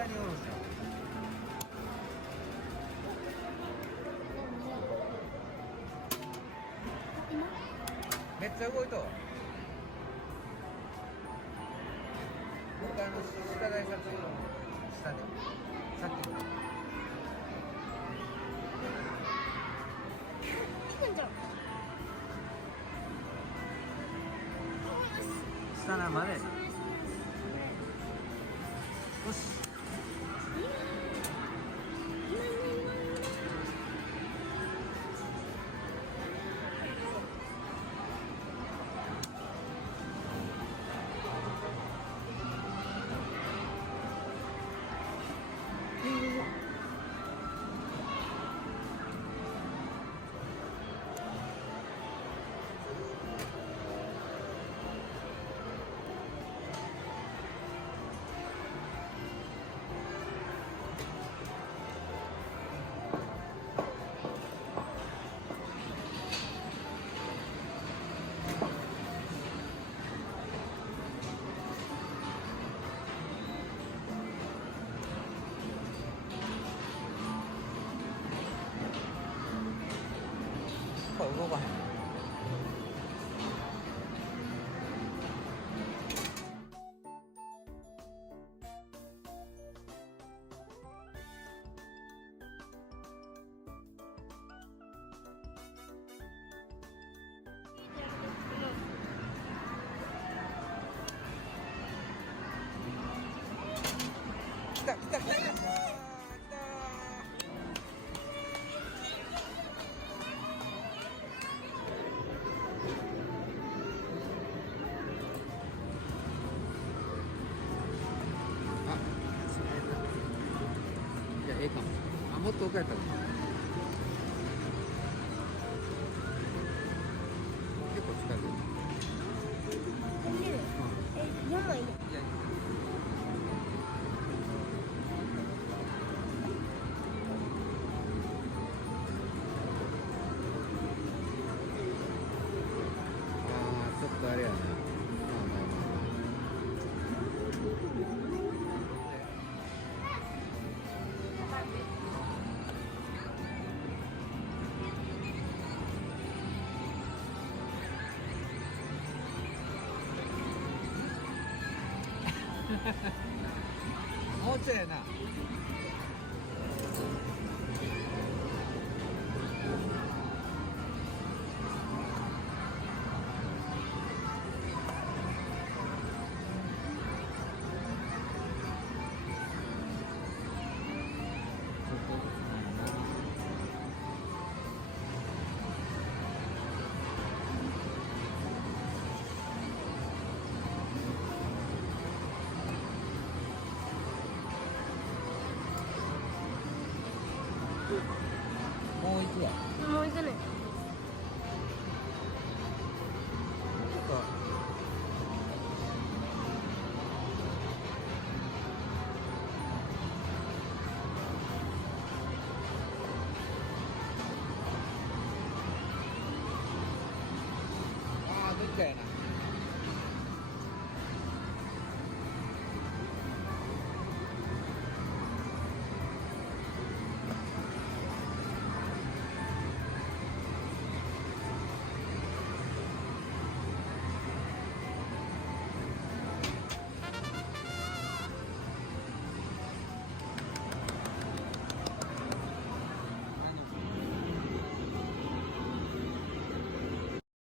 下に下ろすよ。めっちゃ動いとう。もう一回下台さつの下でさっきの下なまで。よし。動かへん。来た来た来た来た。ええかも。あ、もっと奥やったかも。結構近い。4枚ね。いや。ああ、ちょっとあれやな。まあまあまあまあ。もうちょいやな。もう行くわ。もう行かない。ちょっと。ああ、どっかやな。